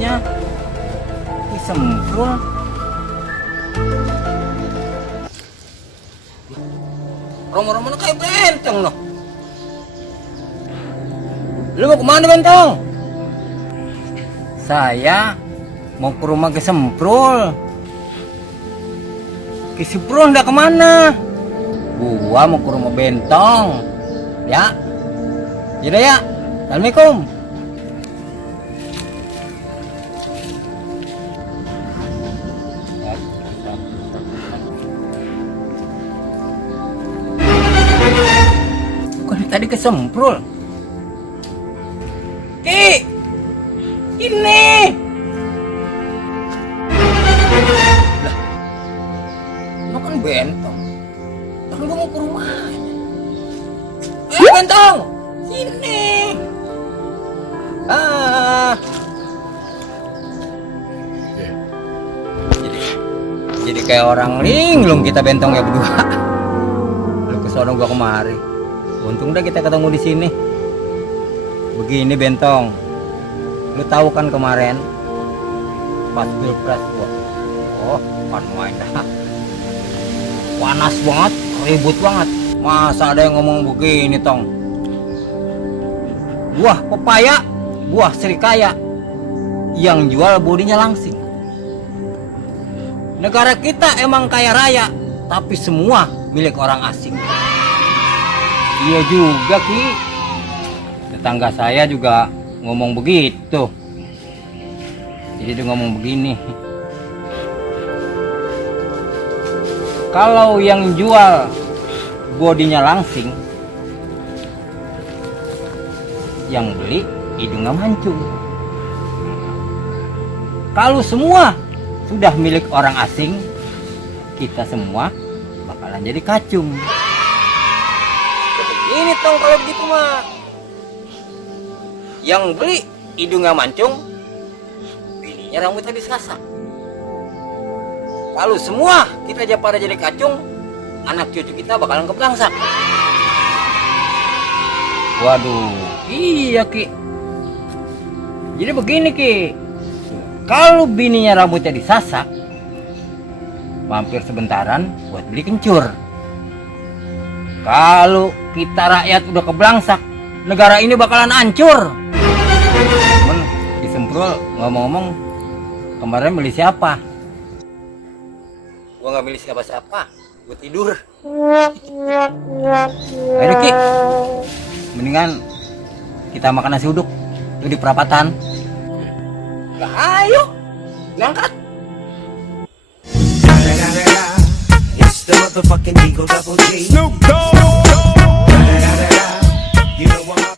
namanya disemprol. Romo-romo kayak benteng loh. Lu mau kemana benteng? Saya mau ke rumah Kesemprul. Kesemprul ndak kemana? Gua mau ke rumah bentong. Ya. Yaudah ya. Assalamualaikum. Bukan tadi Kesemprul. Ki, ini. Lah, lo kan bentong. Kan gua mau ke rumahnya. Bentong, sini. Jadi kayak orang linglung kita bentong ya berdua. Lu kesono gua kemari. Untung dah kita ketemu di sini. Begini bentong, lu tahu kan kemarin pas pilpres gua, kan main dah, panas banget, ribut banget. Masa ada yang ngomong begini tong? Buah pepaya, buah serikaya, yang jual bodinya langsing. Negara kita emang kaya raya, tapi semua milik orang asing. Iya juga Ki. Tetangga saya juga ngomong begitu. Jadi dia ngomong begini. Kalau yang jual bodinya langsing, yang beli hidungnya mancung. Kalau semua sudah milik orang asing, kita semua bakalan jadi kacung. Ini tong kalau begitu mah. Yang beli hidungnya mancung, bininya rambutnya disasak. Kalau semua kita aja pada jadi kacung, anak cucu kita bakalan keblangsak. Waduh, iya Ki. Jadi begini Ki, kalau bininya rambutnya disasak, mampir sebentaran buat beli kencur. Kalau kita rakyat udah keblangsak, negara ini bakalan hancur. Cuman Disemprul ngomong-ngomong, kemarin beli siapa? Gua nggak beli siapa-siapa, gua tidur. Ayo Ki, mendingan kita makan nasi uduk itu di perapatan. Nah, ayo berangkat. It's the motherfucking Eagle Double G. Snoop Dogg. You know I'm